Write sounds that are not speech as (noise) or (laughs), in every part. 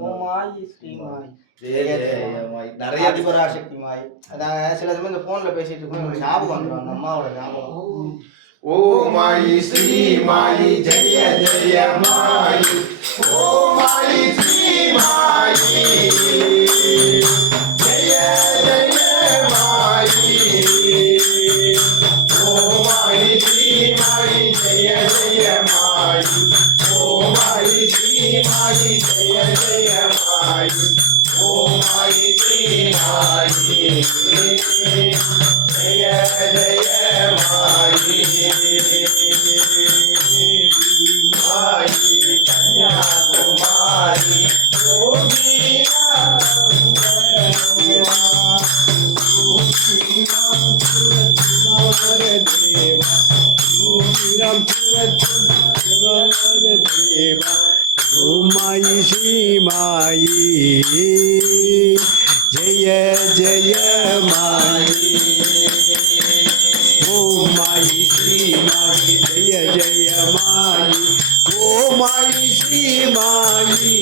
ஓமாயி ஸ்ரீமாய். ஜெய ஜெயமாய். நிறைய ஆதிபராசக்தி மாய் அதான் சில சமயம் இந்த போன்ல பேசிட்டு இருக்கோம் எனக்கு ஞாபகம் வந்துடும் அந்த அம்மாவோட ஞாபகம். ஓ. மாயி ஸ்ரீ மாயி ஜெய ஜெய மாயி ஓ மாயி ஸ்ரீ மாயி ஜெய ஜெய மாயி ஓ மாயி ஸ்ரீ மாயி ஜெய ஜெய மாயி ஓ மாயி ஸ்ரீ மாயி ஜெய ஜெய மாயி ஓ மாயி ஸ்ரீ மாயி ஜெய ஜெய மாயி மாயி மாயி ஸ்ரீமாயி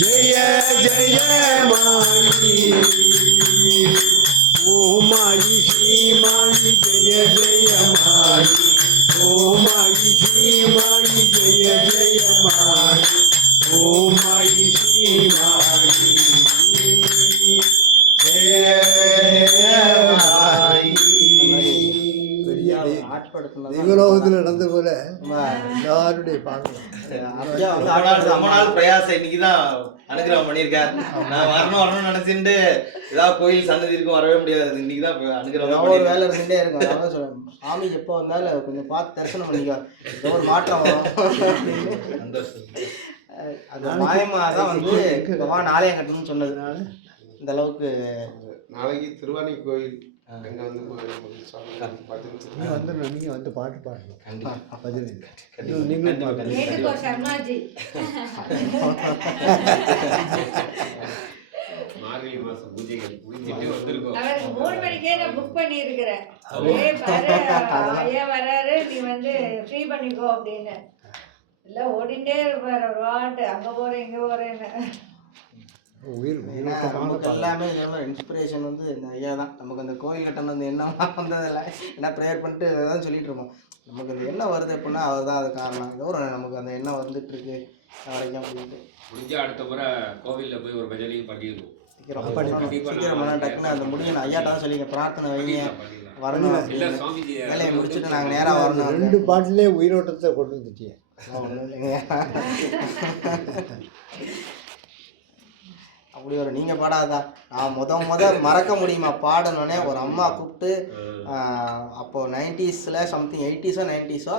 ஜெய ஜெய மாயி அனுகிரகம் பண்ணியிருக்கார். நான் வரணும் வரணும்னு நினைச்சிட்டு ஏதாவது கோயில் சன்னதி இருக்கும் வரவே முடியாது. இன்னைக்கு தான் அனுகிரகம் ஒரு. வேலை இருந்துட்டே இருக்கும். அதான் சொல்றேன். சாமி எப்போ வந்தாலும் கொஞ்சம் பார்த்து தரிசனம் பண்ணிக்கோ. ஏதோ ஒரு மாற்றம் வரும். அப்படின்னு. சந்தோஷம் அது மாயமா தான் வந்து ஆலயம் கட்டணும்னு சொன்னதுனால இந்த அளவுக்கு நாளைக்கு திருவாணி கோயில். அங்க வந்து கோயில் சாமி பார்த்துட்டு நீங்கள் வந்து நீங்கள் வந்து பாட்டு பாடணும் கண்டிப்பா. பதினஞ்சு கண்டிப்பா. நீங்களும் பாடணும் கேட்டுக்கோ சர்மாஜி? மார்கழி மாசம் பூஜைகள் முடிஞ்சிட்டு வந்திருக்கோம். அவருக்கு மூணு மணிக்கே நான் புக் பண்ணி இருக்கிறேன் பாரு ஐயா வராரு. நீ வந்து ஃப்ரீ பண்ணிக்கோ அப்படின்னு. இல்ல ஓடிட்டே இருப்பாரு. ஒரு வாட்டு. அங்க போறேன் இங்க போறேன்னு. உயிர் நமக்கு எல்லாமே இன்ஸ்பிரேஷன் வந்து இந்த ஐயா தான். நமக்கு அந்த கோயில் கட்டணம் வந்து என்ன (laughs) வந்ததில்ல. என்ன ப்ரேயர் பண்ணிட்டு தான் சொல்லிட்டு இருப்போம். நமக்கு அந்த எண்ணம் வருது அப்படின்னா அவர் தான் அது காரணம். ஏதோ ஒரு நமக்கு அந்த எண்ணம் வந்துட்டு இருக்கு வரைக்கும் அப்படின்ட்டு. முடிஞ்சா அடுத்த முறை கோவில்ல போய் ஒரு பஜனையும் பண்ணிடுவோம் சீக்கிரம் டக்குன்னு அந்த முடியும் ஐயாட்ட தான் சொல்லிங்க பிரார்த்தனை வைங்க. வரணும் வேலையை முடிச்சுட்டு நாங்கள் நேராக வரணும் ரெண்டு பாட்டிலே உயிரோட்டத்தை கொண்டு வந்துட்டியே. ஒன்றும் இல்லைங்க. (laughs) அப்படி ஒரு நீங்கள் பாடாதா நான் முத முத மறக்க முடியுமா? பாடணுன்னே ஒரு அம்மா கூப்பிட்டு ஆஹ், அப்போ நைன்டிஸில் சம்திங் எயிட்டிஸோ நைன்டிஸோ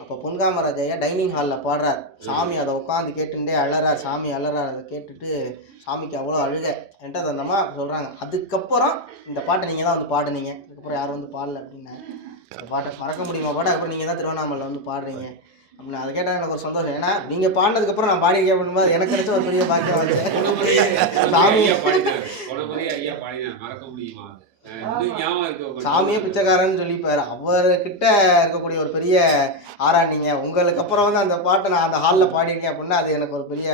அப்போ பொன்காமராஜ் ஐயா டைனிங் ஹாலில் பாடுறார். சாமி அதை உட்காந்து கேட்டுட்டே அழறார் சாமி அழறார் அதை கேட்டுட்டு சாமிக்கு அவ்வளோ அழுக. என்கிட்ட அந்த அம்மா சொல்கிறாங்க அதுக்கப்புறம் இந்த பாட்டை நீங்கள் தான் வந்து பாடுனீங்க. அதுக்கப்புறம் யாரும் வந்து பாடல அப்படின்னாங்க. அந்த பாட்டை மறக்க முடியுமா? பாட்டு அப்புறம் நீங்கள் தான் திருவண்ணாமலை வந்து பாடுறீங்க. அப்படின்னு அதை கேட்டால் எனக்கு ஒரு சந்தோஷம். ஏன்னா நீங்கள் பாடினதுக்கப்புறம் நான் பாடிக்கே பண்ணும்போது எனக்கு கிடைச்ச ஒரு பெரிய பாக்கியம் வந்து சாமியே பிச்சைக்காரன்னு சொல்லிப்பாரு. அவர்கிட்ட இருக்கக்கூடிய ஒரு பெரிய ஆராண்டிங்க உங்களுக்கு அப்புறம் வந்து அந்த பாட்டை நான் அந்த ஹாலில் பாடியிருக்கேன் அப்படின்னா அது எனக்கு ஒரு பெரிய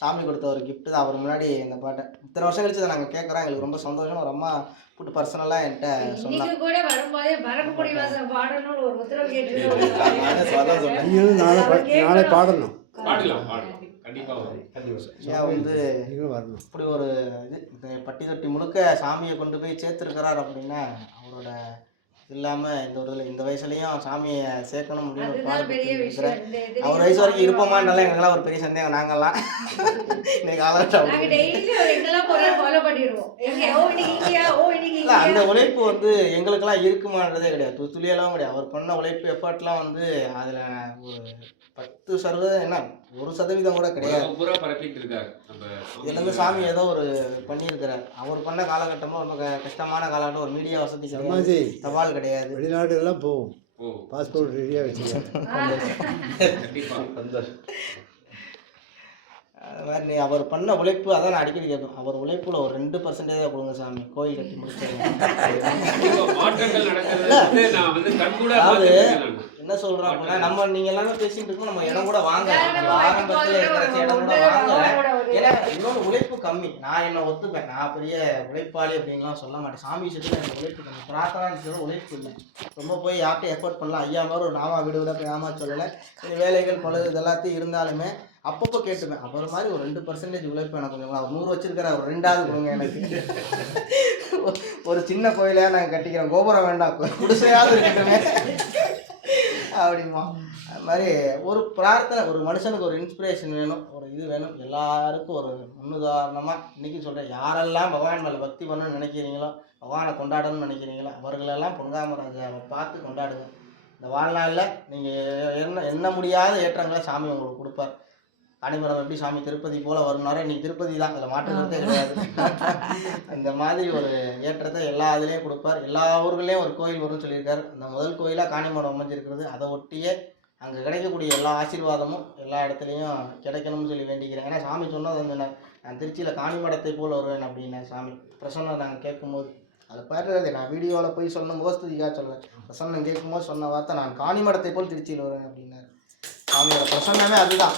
சாமி கொடுத்த ஒரு gift தான். அவர் முன்னாடி இந்த பாட்டை இத்தனை வருஷம் கழிச்சு அதை நாங்கள் கேட்குறோம் எங்களுக்கு ரொம்ப சந்தோஷம். ஒரு அம்மா கூட்டு பர்சனலாக என்கிட்ட சொன்னாங்க கூட வரும்போதே மறக்க முடியாத பாடணும்னு ஒரு உத்தரவு கேட்டு நாளை நாளை பாடணும். வந்து இப்படி ஒரு இது பட்டி தொட்டி முழுக்க சாமியை கொண்டு போய் சேர்த்துருக்கிறார் அப்படின்னா அவரோட இல்லாமல் இந்த ஒரு இதில் இந்த வயசுலயும் சாமியை சேர்க்கணும் அப்படின்னு அவர் வயசு வரைக்கும் இருப்போமான்றலாம் எங்களுக்கெல்லாம் ஒரு பெரிய சந்தேகம். நாங்கெல்லாம் (laughs) இன்னைக்கு இல்ல அந்த உழைப்பு வந்து எங்களுக்கெல்லாம் இருக்குமான்றதே கிடையாது. து- துளியெல்லாம் கிடையாது. அவர் பண்ண உழைப்பு எஃபர்ட்லாம் வந்து அதில் ஒரு பத்து சதவீதம் என்ன ஒரு சதவீதம் கூட கிடையாது. உலகம் பூரா பரப்பிட்டு இருக்காரு. நம்ம இதுலேருந்து சாமி ஏதோ ஒரு பண்ணியிருக்கிறார். அவர் பண்ண காலகட்டமும் ரொம்ப க- கஷ்டமான காலகட்டம். ஒரு மீடியா வசதி தபால் கிடையாது. வெளிநாடு எல்லாம் போவோம் பாஸ்போர்ட் ரெடியாக சந்தோஷம். அது மாதிரி நீ அவர் பண்ண உழைப்பு அதான் நான் அடிக்கடி கேட்பேன். அவர் உழைப்புல ஒரு ரெண்டு பர்சன்டேஜ் கொடுங்க சாமி. கோயில் கட்டி முடிச்சிருக்கேன் (laughs) என்ன சொல்றோம் அப்படின்னா நம்ம நீங்க எல்லாமே பேசிட்டு இருக்கோம். நம்ம இடம் கூட வாங்க. ஆரம்பத்துல இடம் கூட வாங்கல இன்னொன்று உழைப்பு கம்மி. நான் என்ன ஒத்துப்பேன். நான் பெரிய உழைப்பாளி அப்படின்லாம் சொல்ல மாட்டேன். சாமி விஷயத்தில் எனக்கு உழைப்பு கம்மி. பிரார்த்தனா விஷயத்தில் உழைப்பு இல்லை. ரொம்ப போய் யார்கிட்டையும் எஃபோர்ட் பண்ணலாம்? ஐயா மாதிரி ஒரு நாமா வீடு விட போய் ஆமா சொல்லலை. வேலைகள் பழு இது எல்லாத்தையும் இருந்தாலுமே அப்பப்போ கேட்டுப்பேன். அப்புறம் மாதிரி ஒரு ரெண்டு பர்சன்டேஜ் உழைப்பு எனக்கு கொஞ்சம் அவர் நூறு வச்சிருக்கிற ஒரு ரெண்டாவது கொடுங்க எனக்கு. ஒரு சின்ன கோயிலையா நான் கட்டிக்கிறேன். கோபுரம் வேண்டாம். குடிசையாவது இருக்கட்டுமே. அப்படிமா அது மாதிரி ஒரு பிரார்த்தனை ஒரு மனுஷனுக்கு ஒரு இன்ஸ்பிரேஷன் வேணும் ஒரு இது வேணும். எல்லாருக்கும் ஒரு முன்னுதாரணமாக இன்றைக்கி சொல்கிறேன் யாரெல்லாம் பகவான் மேலே பக்தி பண்ணணும்னு நினைக்கிறீங்களோ பகவானை கொண்டாடணும்னு நினைக்கிறீங்களோ அவர்களெல்லாம் பொன்காமராஜாவை பார்த்து கொண்டாடுங்க. இந்த வாழ்நாளில் நீங்கள் என்ன எண்ண முடியாத ஏற்றங்களை சாமி உங்களுக்கு கொடுப்பார். காணிமரம் எப்படி சாமி திருப்பதி போல வரும்னாரோ இன்னைக்கு திருப்பதி தான் அதில் மாற்றமே கிடையாது. (laughs) இந்த மாதிரி ஒரு ஏற்றத்தை எல்லா இதுலேயும் கொடுப்பார். எல்லா ஊர்களையும் ஒரு கோயில் வரும்னு சொல்லியிருக்காரு. அந்த முதல் கோயிலாக காணிமடம் அமைஞ்சிருக்கிறது. அதை ஒட்டியே அங்கே கிடைக்கக்கூடிய எல்லா ஆசீர்வாதமும் எல்லா இடத்துலையும் கிடைக்கணும்னு சொல்லி வேண்டிக்கிறேன். ஏன்னா சாமி சொன்னது வந்து நான் திருச்சியில் காணிமடத்தை போல் வருவேன் அப்படின்னு சாமி பிரசன்னம் நாங்கள் கேட்கும்போது. அதை பாருறது நான் வீடியோவில் போய் சொன்ன முகஸ்துதிக்காக சொல்லுவேன் பிரசன்னம் கேட்கும்போது சொன்ன வார்த்தை நான் காணிமடத்தை போல் திருச்சியில் வருவேன் அப்படின்னாரு. சாமியோட பிரசன்னமே அதுதான்.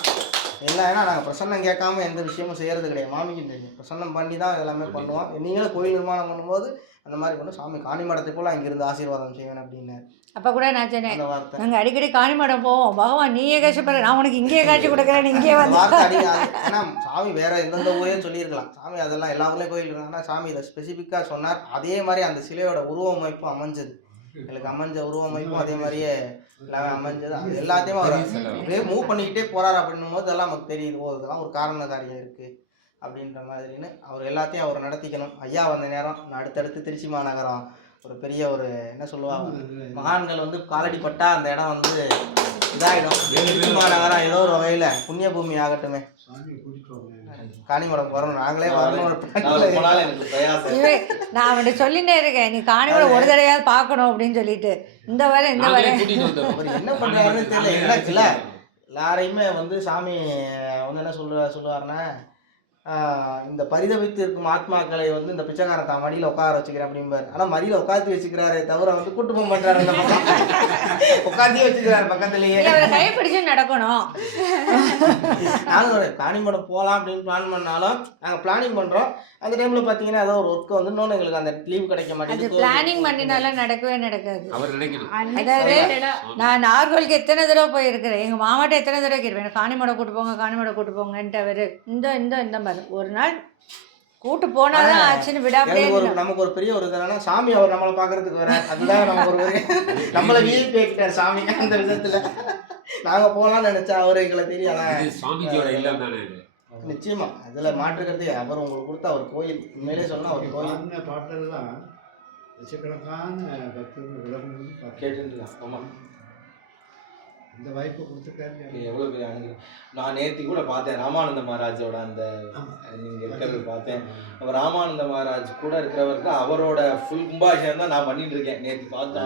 இல்லை ஏன்னா நாங்கள் பிரசன்னம் கேட்காம எந்த விஷயமும் செய்கிறது கிடையாது. மாமிக்கும் தெரியும் பிரசன்னம் பண்ணி தான் எல்லாமே பண்ணுவோம். நீங்களும் கோயில் நிர்மாணம் பண்ணும்போது அந்த மாதிரி பண்ணி சாமி காணிமடத்தை போல் அங்கிருந்து ஆசீர்வாதம் செய்வேன் அப்படின்னு அப்போ கூட நான் சொன்னேன் நாங்கள் அடிக்கடி காணிமடம் போவோம். பகவான் நீயே கஷ்டப்படுற நான் உனக்கு இங்கேயே காட்சி கொடுக்குறேன் நீ இங்கே வந்து. ஏன்னா சாமி வேற எந்தெந்த ஊரையும் சொல்லியிருக்கலாம். சாமி அதெல்லாம் எல்லா ஊர்லேயும் கோயில் இருக்கு ஆனால் சாமி இதை ஸ்பெசிஃபிக்காக சொன்னார். அதே மாதிரி அந்த சிலையோட உருவமைப்பும் அமைஞ்சது. எனக்கு அமைஞ்ச உருவமைப்பும் அதே மாதிரியே எல்லாமே அமைஞ்சது. அது எல்லாத்தையும் அவர் அப்படியே மூவ் பண்ணிக்கிட்டே போறாரு அப்படின்னும் போது இதெல்லாம் நமக்கு தெரியுது. ஓ இதெல்லாம் ஒரு காரண காரியம் இருக்கு அப்படின்ற மாதிரின்னு அவர் எல்லாத்தையும் அவர் நடத்திக்கணும். ஐயா வந்த நேரம் நான் அடுத்தடுத்து திருச்சி மாநகரம் ஒரு பெரிய ஒரு என்ன சொல்லுவாங்க? மகான்கள் வந்து காலடி பட்டா அந்த இடம் வந்து இதாயிடும். திருச்சி மாநகரம் ஏதோ ஒரு வகையில புண்ணிய பூமி ஆகட்டுமே. காணிமடம் வரணும் நாங்களே வரணும். ஒரு நான் அவன்கிட்ட சொல்லிட்டே இருக்கேன். நீ காணிமடம் ஒரு தடவையாவது பார்க்கணும் அப்படின்னு சொல்லிட்டு. இந்த வரை இந்த வரை. (laughs) என்ன பண்றாருன்னு தெரியல. எல்லாரையுமே வந்து சாமி வந்து என்ன சொல்லுவா சொல்லுவாருன்னா இந்த பரிதவித்து இருக்கும் ஆத்மாக்களை வந்து இந்த பிச்சைக்காரன் தான் மடியில உட்கார வச்சுக்கிறேன் அப்படிம்பாரு. ஆனா மடியில உட்காந்து வச்சுக்கிறாரே தவிர வந்து கூட்டு போக மாட்டாரு இந்த பக்கம் உட்காந்தே வச்சுக்கிறாரு பக்கத்துலயே கைப்பிடிச்சு நடக்கணும். நாங்கள் ஒரு காணிமடம் போகலாம் அப்படின்னு பிளான் பண்ணாலும் நாங்கள் பிளானிங் பண்ணுறோம் அந்த டைமில் பார்த்தீங்கன்னா ஏதோ ஒரு ஒர்க் வந்து இன்னொன்று எங்களுக்கு அந்த லீவ் கிடைக்க அது மாட்டேங்குது பிளானிங் பண்ணினாலும் நடக்கவே நடக்காது. அவர் அதாவது நான் நார்கோலுக்கு எத்தனை தடவை போயிருக்கிறேன்? எங்கள் மாமாட்ட எத்தனை தடவை கேட்பேன் காணிமடம் கூட்டு போங்க காணிமடம் கூட்டு போங்கன்ட்டு அவர் இந்த இந்த இந்த மாதிரி. ஒரு நாள் கூட்டு போனாதான் ஆச்சுன்னு விடாமலே ஒரு நமக்கு ஒரு பெரிய ஒரு என்னன்னா சாமி அவர் நம்மளை பார்க்கறதுக்கு வர அதுதான் நமக்கு ஒரு பெரிய நம்மளை விஐபி ஆக்கிட்டார் சாமி அந்த விதத்தில். நாங்கள் போகலாம்னு நினச்சா அவர் எங்களை இல்லம் தானே இது? நிச்சயமா. அதில் மாற்றுக்கிறது அவர் உங்களுக்கு கொடுத்த அவர் கோயில். உண்மையிலே சொன்னால் அவர் கோயில். பாட்டெல்லாம் லட்சக்கணக்கான பக்தர்கள் உலகம் கேட்டுட்டு ஆமா. இந்த வாய்ப்பை கொடுத்துருக்காரு நீ எவ்வளவு பெரிய நான் நேத்தி கூட பார்த்தேன் ராமானந்த மகாராஜோட அந்த நீங்க இருக்கிறது பார்த்தேன். அப்ப ராமானந்த மகாராஜ் கூட இருக்கிறவருக்கு அவரோட ஃபுல் கும்பாபிஷேகம் தான் நான் பண்ணிட்டு இருக்கேன். நேத்து பார்த்தா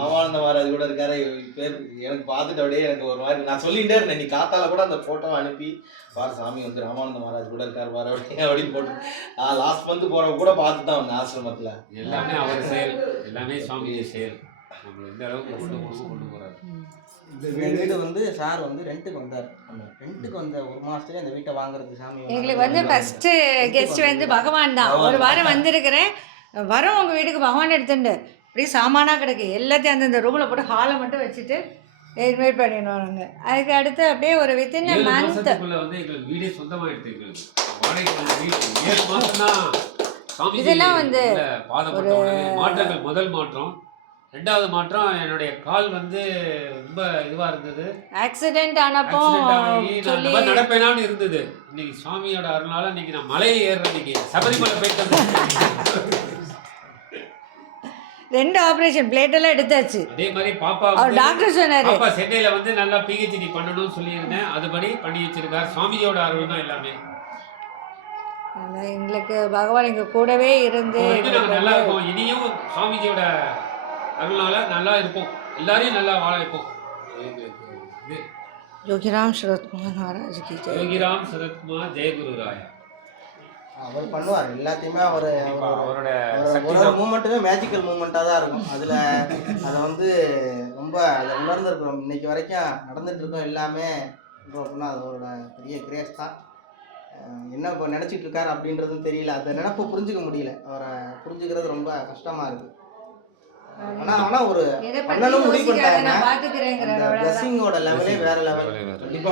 ராமானந்த மகாராஜ் கூட இருக்காரு. பேர் எனக்கு பார்த்துட்டு அப்படியே எனக்கு ஒரு மாதிரி நான் சொல்லிட்டே இருந்தேன். நீ காத்தால கூட அந்த போட்டோ அனுப்பி பாரு சாமி வந்து ராமானந்த மகாராஜ் கூட இருக்காரு பாரு அப்படியே அப்படின்னு போட்டு நான் லாஸ்ட் மந்த் போறவ கூட பார்த்து தான் வந்தேன் ஆசிரமத்துல. எல்லாமே அவர் செயல். எல்லாமே சுவாமிஜி செயல். அளவுக்கு கொண்டு கொண்டு இந்த வீடு வந்து சார் வந்து ரெண்ட்டுக்கு வந்தார். ரெண்ட்டுக்கு வந்த ஒரு மாசத்துலயே அந்த வீட்டை வாங்குறது சாமி எங்களுக்கு வந்து ஃபஸ்ட்டு கெஸ்ட் வந்து பகவான் தான். ஒரு வாரம் வந்திருக்கிறேன். வரோம் உங்கள் வீட்டுக்கு. பகவான் எடுத்துட்டு அப்படியே சாமானாக கிடக்கு. எல்லாத்தையும் அந்தந்த ரூமில் போட்டு ஹாலை மட்டும் வச்சுட்டு இன்வைட் பண்ணிடுவோம் நாங்கள் அதுக்கு அடுத்து அப்படியே ஒரு வித்தின் மந்த் வீடே இதெல்லாம் வந்து மாற்றங்கள் முதல் மாற்றம். ரெண்டாவது மாற்றம் என்னுடைய கால் வந்து ரொம்ப இதுவா இருந்தது. ஆக்சிடென்ட் ஆனப்போ நடப்பேனான்னு இருந்தது. இன்னைக்கு சுவாமியோட அருளால இன்னைக்கு நான் மலையை ஏறுறேன். இன்னைக்கு சபரிமலை போயிட்டு. (laughs) ரெண்டு ஆப்ரேஷன் பிளேட் எல்லாம் எடுத்தாச்சு. அதே மாதிரி பாப்பா டாக்டர் சொன்னாரு. பாப்பா சென்னையில வந்து நல்லா பிஹெச்டி பண்ணணும்னு சொல்லியிருந்தேன். அதுபடி பண்ணி வச்சிருக்கார். சுவாமிஜியோட அருள் தான் எல்லாமே. எங்களுக்கு பகவான் எங்க கூடவே இருந்து நல்லா இருக்கோம். இனியும் சுவாமிஜியோட அருள்னால நல்லா இருப்போம் எல்லாரையும் நல்லா வாழ வைப்போம். யோகிராம் சுரத்குமார் மகாராஜ் கி ஜெய். யோகிராம் சரத்குமார் ஜெயகுரு ராயா. அவர் பண்ணுவார். எல்லாத்தையுமே அவர் அவரோட ஒரு மூமெண்ட்டுமே மேஜிக்கல் மூமெண்ட்டாக தான் இருக்கும். அதில் அதை வந்து ரொம்ப அதை உணர்ந்துருக்குறோம். இன்னைக்கு வரைக்கும் நடந்துட்டு இருக்கோம் எல்லாமே. அப்படின்னா அது அவரோட பெரிய கிரேஸ் தான். என்ன இப்போ நினச்சிட்டு இருக்காரு அப்படின்றதும் தெரியல. அந்த நினப்பை புரிஞ்சுக்க முடியல. அவரை புரிஞ்சுக்கிறது ரொம்ப கஷ்டமா இருக்கு. ஆனா ஆனா ஒரு பண்ணணும் முடிவு பண்ணிட்டாங்க பிளஸிங்கோட லெவலே வேற லெவல் கண்டிப்பா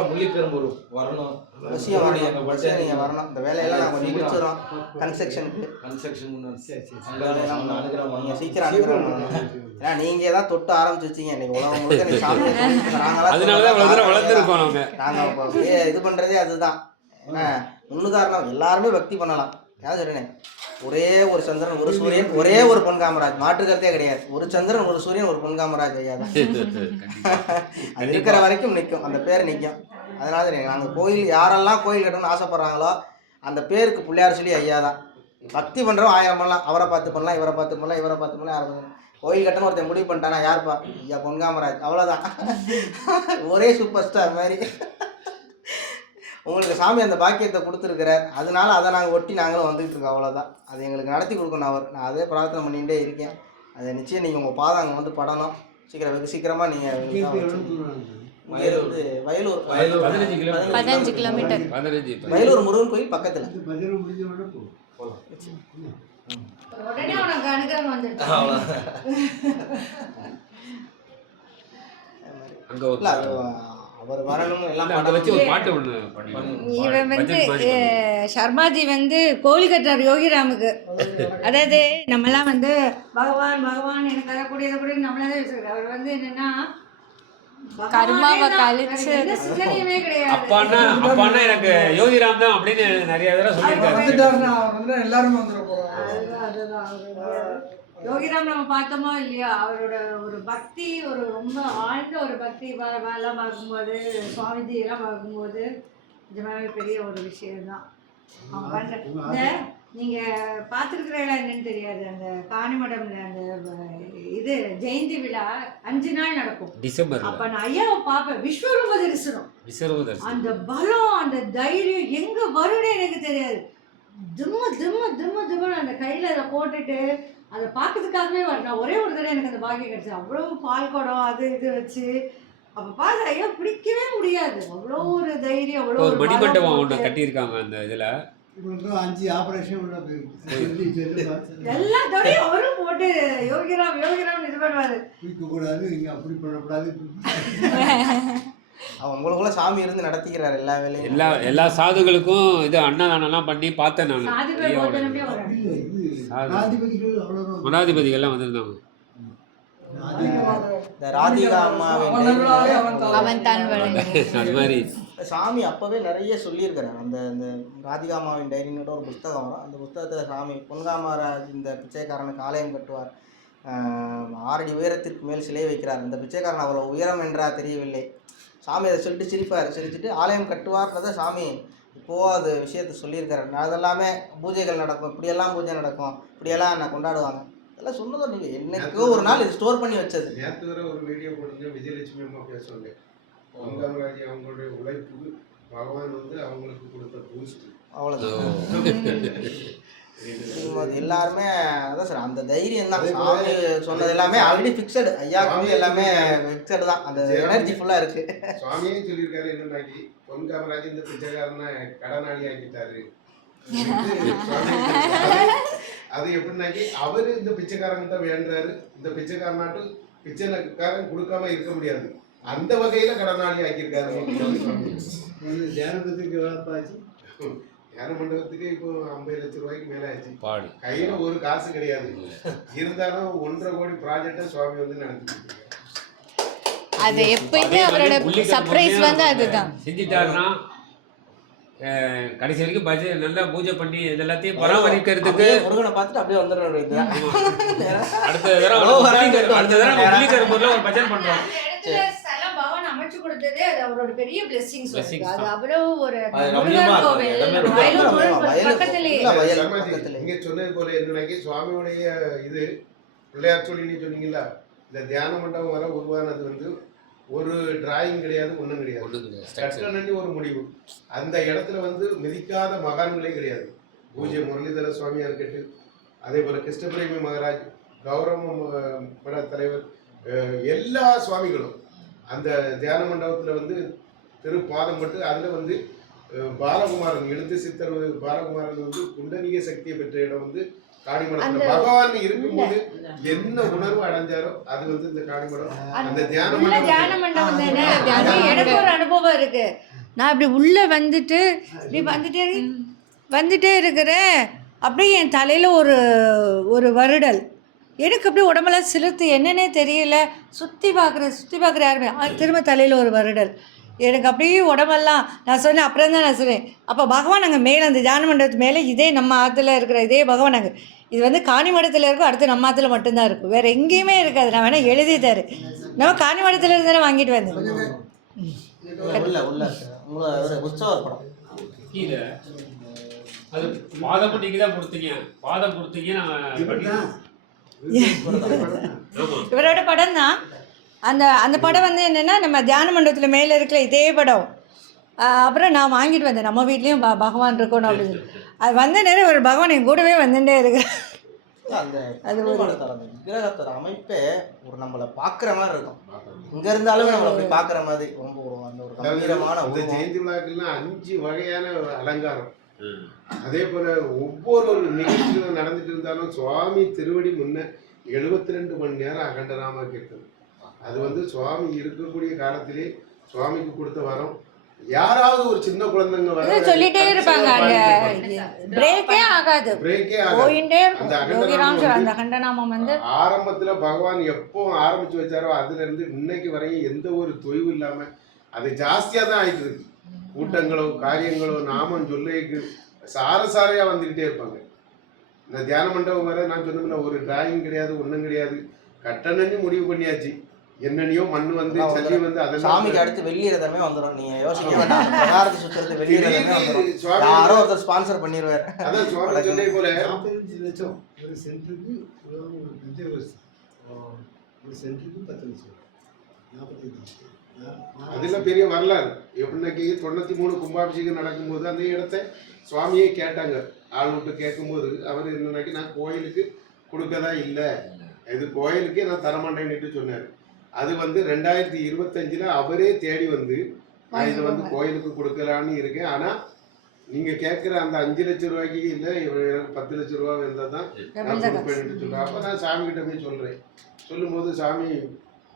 வரணும். அவசியம் வரணும். அவசியம் நீங்க வரணும். இந்த வேலையெல்லாம் நாங்கள் கொஞ்சம் முடிச்சிடறோம். கன்ஸ்ட்ரக்ஷனுக்கு கன்ஸ்ட்ரக்ஷன் நீங்க. சீக்கிரம் ஏன்னா நீங்க தான் தொட்டு ஆரம்பிச்சு வச்சீங்க. இன்னைக்கு உலகம் முழுக்க நீங்க சாமி (laughs) நாங்க இது பண்றதே அதுதான். என்ன முன்னுதாரணம். எல்லாருமே பக்தி பண்ணலாம். ஏன் சொல்றேன்? ஒரே ஒரு சந்திரன் ஒரு சூரியன் ஒரே ஒரு பொன் காமராஜ். மாற்று கருத்தே கிடையாது. ஒரு சந்திரன் ஒரு சூரியன் ஒரு பொன் காமராஜ் ஐயா தான். (laughs) அது இருக்கிற வரைக்கும் நிற்கும் அந்த பேர் நிற்கும் அதனால தெரியும் நாங்கள் கோயில் யாரெல்லாம் கோயில் கட்டணும்னு ஆசைப்படுறாங்களோ அந்த பேருக்கு பிள்ளையார் சொல்லி ஐயா தான். பக்தி பண்ணுறோம் ஆயிரம் பண்ணலாம். அவரை பார்த்து பண்ணலாம் இவரை பார்த்து பண்ணலாம் இவரை பார்த்து பண்ணலாம் யாரை பார்த்து. கோயில் கட்டணும் ஒருத்தன் முடிவு பண்ணிட்டானா யாருப்பா? ஐயா பொன் காமராஜ். அவ்வளோதான் (laughs) ஒரே சூப்பர் ஸ்டார் மாதிரி. உங்களுக்கு சாமி அந்த பாக்கியத்தை கொடுத்துருக்கிறார். அதனால அதை நாங்கள் ஒட்டி நாங்களும் வந்துகிட்டு இருக்கோம். அவ்வளோதான் அது எங்களுக்கு நடத்தி கொடுக்கணும் அவர். நான் அதே பிரார்த்தனை பண்ணிகிட்டே இருக்கேன். அதை நிச்சயம் நீங்கள் உங்கள் பாதம் அங்கே வந்து படணும். சீக்கிரம் வெகு சீக்கிரமாக நீங்கள் வயலூர் வயலூர். பதினஞ்சு கிலோமீட்டர். வயலூர் முருகன் கோயில் பக்கத்தில். அங்க அவர் வரணும் எல்லாம் வச்சு ஒரு பாட்டு பண்ணணும். இவன் வந்து சர்மாஜி வந்து கோயில் கட்டுறார் யோகிராமுக்கு. அதாவது நம்மலாம் வந்து பகவான் பகவான் எனக்கு அதை கூட இதை கூட நம்மளே தான் அவர் வந்து என்னன்னா கர்மாவை. கழிச்சு- கிடையாது. அப்பான்னா அப்பான்னா எனக்கு யோகிராம் தான் அப்படின்னு நிறைய தடவை சொல்லியிருக்காரு. வந்துட்டாருன்னா அவர் வந்து எல்லாருமே வந்துட போறாங்க. அதுதான், அதுதான். யோகிராம் நம்ம பார்த்தோமோ இல்லையா? அவரோட ஒரு பக்தி ஒரு ரொம்ப ஆழ்ந்த ஒரு பக்தி வ- எல்லாம் பார்க்கும்போது சுவாமிஜி எல்லாம் பார்க்கும்போது நிஜமாவே பெரிய ஒரு விஷயம்தான். அவங்க பண்ற இந்த நீங்க பார்த்துருக்கிறீங்களா என்னன்னு தெரியாது. அந்த காணிமடம்ல அந்த இது ஜெயந்தி விழா அஞ்சு நாள் நடக்கும். டிசம்பர்ல. அப்ப நான் ஐயாவை பார்ப்பேன். விஸ்வரூப தரிசனம். விசர்வதர் அந்த பலம் அந்த தைரியம் எங்க வரும்னு எனக்கு தெரியாது. திம்ம திம்ம திம்ம திம்மன்னு அந்த கையில அதை போட்டுட்டு அதை பார்க்கறதுக்காகவே நான் ஒரே ஒரு தடவை எனக்கு அந்த பாக்கியம் கிடைச்சது. அவ்வளோ பால் குடம் அது இது வச்சு. அப்ப பார்த்து ஐயா பிடிக்கவே முடியாது. அவ்வளோ ஒரு தைரியம் அவ்வளோ ஒரு பலம் ஒன்று. கட்டியிருக்காங்க அந்த இதுல. அஞ்சு ஆபரேஷன் உள்ள போயிருக்கு எல்லா தடையும் அவரும் போட்டு யோகிராம் யோகிராம் இது பண்ணுவாரு. கூடாது இங்க அப்படி பண்ணக்கூடாது. (laughs) அவர் உங்களுக்குள்ள சாமி இருந்து நடத்திக்கிறார் எல்லா வேலையும். எல்லா எல்லா சாதுகளுக்கும் இது அன்னதானம்லாம் பண்ணி பார்த்தேன் நான். மனாதிபதிகள்லாம் வந்திருந்தாங்க. ராதிகா அம்மாவின் சாமி அப்போவே நிறைய சொல்லியிருக்கிறார் அந்த இந்த ராதிகா அம்மாவின் டைரின்னு ஒரு புஸ்தகம் வரும். அந்த புஸ்தகத்தில் சாமி பொன்காமராஜ் இந்த பிச்சைக்காரனுக்கு ஆலயம் கட்டுவார். ஆஹ் ஆறடி உயரத்திற்கு மேல் சிலை வைக்கிறார். இந்த பிச்சைக்காரன் அவ்வளோ உயரம் என்றா தெரியவில்லை. சாமி அதை சொல்லிட்டு சிரிப்பார். சிரிச்சுட்டு ஆலயம் கட்டுவார்ன்றதை சாமி இப்போது அது விஷயத்தை சொல்லியிருக்காரு. அதெல்லாமே பூஜைகள் நடக்கும். இப்படியெல்லாம் பூஜை நடக்கும். இப்படியெல்லாம் நான் கொண்டாடுவாங்க. இதெல்லாம் சொன்னதும் நீங்கள் என்னைக்கோ ஒரு நாள் இது ஸ்டோர் பண்ணி வச்சது. நேற்று வரை ஒரு வீடியோ போட்டுங்க. விஜயலட்சுமி அம்மா பேசுவாங்க அவங்களுடைய உழைப்பு பகவான் வந்து அவங்களுக்கு கொடுத்த பூஸ்ட் அவ்வளோதான் எல்லாருமே அதான் சார் அந்த தைரியம் தான். சாமி சொன்னது எல்லாமே ஆல்ரெடி ஃபிக்ஸடு ஐயா வந்து எல்லாமே ஃபிக்ஸடு தான். அந்த எனர்ஜி ஃபுல்லாக இருக்கு. சுவாமியே சொல்லியிருக்காரு என்னன்னாக்கி பொன் காமராஜ் இந்த பிச்சைக்காரனை கடனாளி ஆக்கிட்டாரு. அது எப்படின்னாக்கி அவரு இந்த பிச்சைக்காரன் தான் வேண்டுறாரு. இந்த பிச்சைக்காரனாட்டு பிச்சைக்காரன் கொடுக்காம இருக்க முடியாது. அந்த வகையில கடனாளி ஆக்கியிருக்காரு. தியான மண்டபத்துக்கு இப்போ ஐம்பது லட்சம் ரூபாய்க்கு மேல ஆச்சு பாடு. கையில ஒரு காசு கிடையாது. இருந்தாலும் ஒன்றரை கோடி ப்ராஜெக்டை சுவாமி வந்து நடத்திட்டு அது எப்பயுமே அவரோட சர்ப்ரைஸ் வந்து அதுதான். செஞ்சிட்டாருன்னா கடைசி வரைக்கும் பஜனை நல்லா பூஜை பண்ணி இது எல்லாத்தையும் பராமரிக்கிறதுக்கு முருகனை பார்த்துட்டு அப்படியே வந்துடுற இதுதான் அடுத்த தடவை. அடுத்த தடவை ஒரு பஜனை பண்றோம். கொடுத்ததே அது அவரோட பெரிய பிளெஸிங்ஸ் அது. அவ்வளவு ஒரு அது முருகன். கோவில் பக்கத்திலேயே. நீங்க சொன்னது போல என்னன்னாக்கி சுவாமியுடைய இது பிள்ளையார் சொல்லி சொன்னீங்களா இந்த தியான மண்டபம் வர உருவானது வந்து ஒரு டிராயிங் கிடையாது ஒண்ணும் கிடையாது ஒண்ணு கிடையாது. structure. கட்டணி ஒரு முடிவு அந்த இடத்துல வந்து மிதிக்காத மகான்களே கிடையாது பூஜை முரளிதர சுவாமியா இருக்கட்டும் அதே போல கிருஷ்ணபிரேமி மகாராஜ் கௌரவ மட தலைவர் எல்லா சுவாமிகளும் அந்த தியான மண்டபத்துல வந்து திருப்பாதம் பட்டு அதுல வந்து பாலகுமாரன் எழுத்து சித்தர் பாலகுமாரன் வந்து குண்டலிக சக்தியை பெற்ற இடம் வந்து காணிமடத்துல அந்த- பகவான் இருக்கும்போது என்ன உணர்வு அடைஞ்சாரோ அது வந்து இந்த காணிமடம் அந்த தியான மண்டபம் தியான மண்டபம் தானே? தியான எனக்கு ஒரு அனுபவம் இருக்கு. நான் இப்படி உள்ள வந்துட்டு இப்படி வந்துட்டே வந்துட்டே இருக்கிறேன். அப்படியே என் தலையில் ஒரு ஒரு வருடல். எனக்கு அப்படியே உடம்பெல்லாம் சிலுத்து என்னன்னே தெரியல. சுற்றி பார்க்குறேன் சுற்றி பார்க்குற யாருமே. திரும்ப தலையில் ஒரு வருடல். எனக்கு அப்படியே உடம்பெல்லாம் நான் சொன்னேன் அப்புறம் தான் நான் சொன்னேன். அப்போ பகவான் அங்கே மேலே அந்த தியான மண்டபத்து மேலே இதே நம்ம ஆற்றுல இருக்கிற இதே பகவான் அங்கே. இது வந்து காணி மடத்தில் இருக்கும் அடுத்து நம்ம ஆற்றுல மட்டும்தான் இருக்கும். வேறு எங்கேயுமே இருக்காது. நான் வேணால் எழுதி தரேன். நம்ம காணி மடத்தில் இருந்தானே வாங்கிட்டு வந்தேன். உள்ள உள்ள. உங்களை ஒரு உற்சவர் படம். கீழே. அது பாதம் நீங்க தான் கொடுத்தீங்க. பாதம் கொடுத்தீங்க நான் (laughs) இவரோட படம் தான். அந்த அந்த படம் வந்து என்னென்னா நம்ம தியான மண்டபத்தில் மேலே இருக்கிற இதே படம். அப்புறம் நான் வாங்கிட்டு வந்தேன். நம்ம வீட்லேயும் ப பகவான் இருக்கணும் அப்படின்னு. சொல்லி. அது வந்த நேரம் ஒரு பகவான் என் கூடவே வந்துட்டே இருக்கு அந்த அது ஒரு- அந்த விக்கிரகத்தோட அமைப்பே ஒரு நம்மளை பார்க்குற மாதிரி இருக்கும். இங்க இருந்தாலுமே நம்மளை போய் பார்க்குற மாதிரி ரொம்ப அந்த ஒரு கம்பீரமான அஞ்சு வகையான ஒரு அலங்காரம். அதே போல ஒவ்வொரு நிகழ்ச்சிகளும் நடந்துட்டு இருந்தாலும் சுவாமி திருவடி முன்ன எழுபத்தி ரெண்டு மணி நேரம் அகண்டராம கீர்த்தனம். அது வந்து சுவாமி இருக்கக்கூடிய காலத்திலே சுவாமிக்கு கொடுத்த வரம். யாராவது ஒரு சின்ன குழந்தைங்க வர சொல்லிட்டே இருப்பாங்க பிரேக்கே ஆகாது. பிரேக்கே போயிட்டே அந்த அகண்டநாமம் வந்து ஆரம்பத்துல பகவான் எப்போ ஆரம்பிச்சு வச்சாரோ அதுல இருந்து இன்னைக்கு வரையும் எந்த ஒரு தொய்வு இல்லாம அது ஜாஸ்தியா தான் ஆயிட்டு இருக்கு. கூட்டங்களோ காரியங்களோ நாமம் சொல்லிக்கு சாரசாரையா வந்துகிட்டே இருப்பாங்க. இந்த தியான மண்டபம் வர நான் சொன்னோம்ல ஒரு டிராயிங் கிடையாது ஒண்ணும் கிடையாது. கட்டணன்னு முடிவு பண்ணியாச்சு. என்னென்னையோ மண் வந்து சல்லி வந்து அதெல்லாம் சாமிக்கு அடுத்து வெளியேறதமே வந்துடும் நீங்க யோசிக்க வேண்டாம். பிரகாரத்தை சுத்துறது வெளியேறதமே வந்துடும் யாரோ ஒருத்தர் ஸ்பான்சர் பண்ணிடுவார் அதான் சுவாமி சொன்னே போல. நாற்பத்தஞ்சு லட்சம். ஒரு சென்ட்டுக்கு ஒரு சென்ட்டுக்கு பத்து லட்சம். நாற்பத்தஞ்சு லட்சம். அதுல பெரிய வரலாறு. எப்படின்னாக்கி தொண்ணூத்தி மூணு கும்பாபிஷேகம் நடக்கும்போது அந்த இடத்த சுவாமியே கேட்டாங்க. ஆள் விட்டு கேட்கும்போது அவர் என்னன்னாக்கி நான் கோயிலுக்கு கொடுக்கதா இல்லை. இது கோயிலுக்கே நான் தரமாட்டேன்னுட்டு சொன்னார். அது வந்து ரெண்டாயிரத்தி இருபத்தஞ்சில் அவரே தேடி வந்து நான் இதை வந்து கோயிலுக்கு கொடுக்கலான்னு இருக்கேன். ஆனால் நீங்கள் கேட்குற அந்த அஞ்சு லட்ச ரூபாய்க்கு இல்லை எனக்கு பத்து லட்ச ரூபா இருந்தால் தான் நான் சொல்கிறேன் அப்போ நான் சாமி கிட்ட போய் சொல்கிறேன் சொல்லும்போது சாமி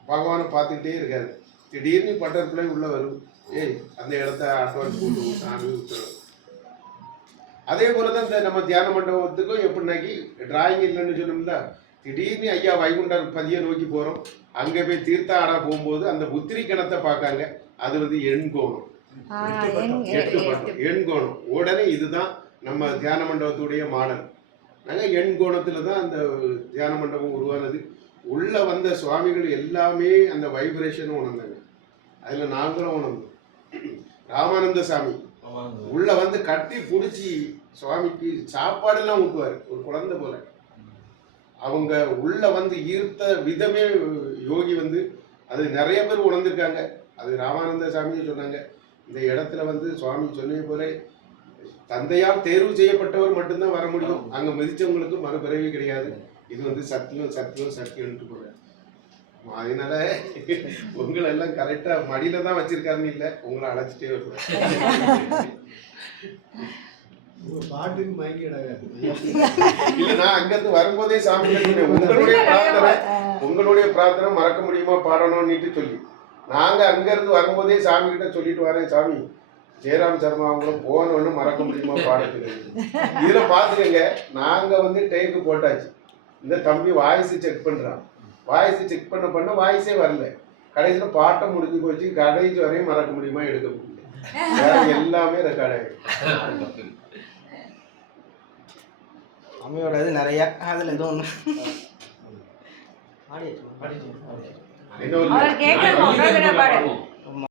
பகவானை பார்த்துக்கிட்டே இருக்காரு. திடீர்னு பட்டர்ஃப்ளை உள்ள வரும். ஏய் அந்த இடத்த அட்வான்ஸ் போட்டு சாமி உத்தரவு அதே போல தான் இந்த நம்ம தியான மண்டபத்துக்கும் எப்படின்னாக்கி டிராயிங் இல்லைன்னு சொன்னோம்ல திடீர்னு ஐயா வைகுண்டர் பதிய நோக்கி போகிறோம் அங்கே போய் தீர்த்த ஆட போகும்போது அந்த புத்திரி கிணத்தை பார்க்காங்க. அது வந்து எண் கோணம். ஆஹ் எங்க- எட்டு பட்டம் எண் கோணம். உடனே இதுதான் நம்ம தியான மண்டபத்துடைய மாடல். நாங்கள் எண் கோணத்தில் தான் அந்த தியான மண்டபம் உருவானது. உள்ள வந்த சுவாமிகள் எல்லாமே அந்த வைப்ரேஷனும் உணர்ந்தாங்க. அதில் நாங்களும் உணர்ந்தோம் ராமானந்த சாமி உள்ள வந்து கட்டி பிடிச்சி சுவாமிக்கு சாப்பாடெல்லாம் ஊட்டுவார். ஒரு குழந்தை போல. அவங்க உள்ள வந்து ஈர்த்த விதமே யோகி வந்து அது நிறைய பேர் உணர்ந்திருக்காங்க. அது ராமானந்த சாமியே சொன்னாங்க. இந்த இடத்துல வந்து சுவாமி சொன்னது போல தந்தையால் தேர்வு செய்யப்பட்டவர் மட்டும்தான் வர முடியும். அங்க மிதிச்சவங்களுக்கு மறுபிறவி கிடையாது. இது வந்து சத்தியம் சத்தியம் சத்தியம்னு போற அதனால உங்களை எல்லாம் கரெக்டா மடியில தான் வச்சிருக்காருன்னு இல்லை உங்களை அழைச்சிட்டே வருவேன். உங்க பாட்டுக்கு மயங்கிடாது இல்ல நான் அங்கிருந்து வரும்போதே சாமி உங்களுடைய பிரார்த்தனை உங்களுடைய பிரார்த்தனை மறக்க முடியுமா பாடணும்னுட்டு சொல்லி. நாங்க அங்க இருந்து வரும்போதே சாமி கிட்ட சொல்லிட்டு வரேன் சாமி. ஜெயராம் சர்மா அவங்களும் போனோன்னு மறக்க முடியுமா பாடத்துல இதுல பாத்துக்கங்க நாங்க வந்து டேக்கு போட்டாச்சு. இந்த தம்பி வாய்ஸ் செக் பண்றான். வாய்ஸ் செக் பண்ண பண்ண வாய்ஸே வரல. கடைசியில பாட்டம் முடிஞ்சு போச்சு கடைசி வரையும் மறக்க முடியுமா எடுக்க முடியல. எல்லாமே ரெக்கார்ட் ஆயிடும் அம்மையோட இது நிறைய அதில் எதுவும் ஒன்று ஆடியோ என்ன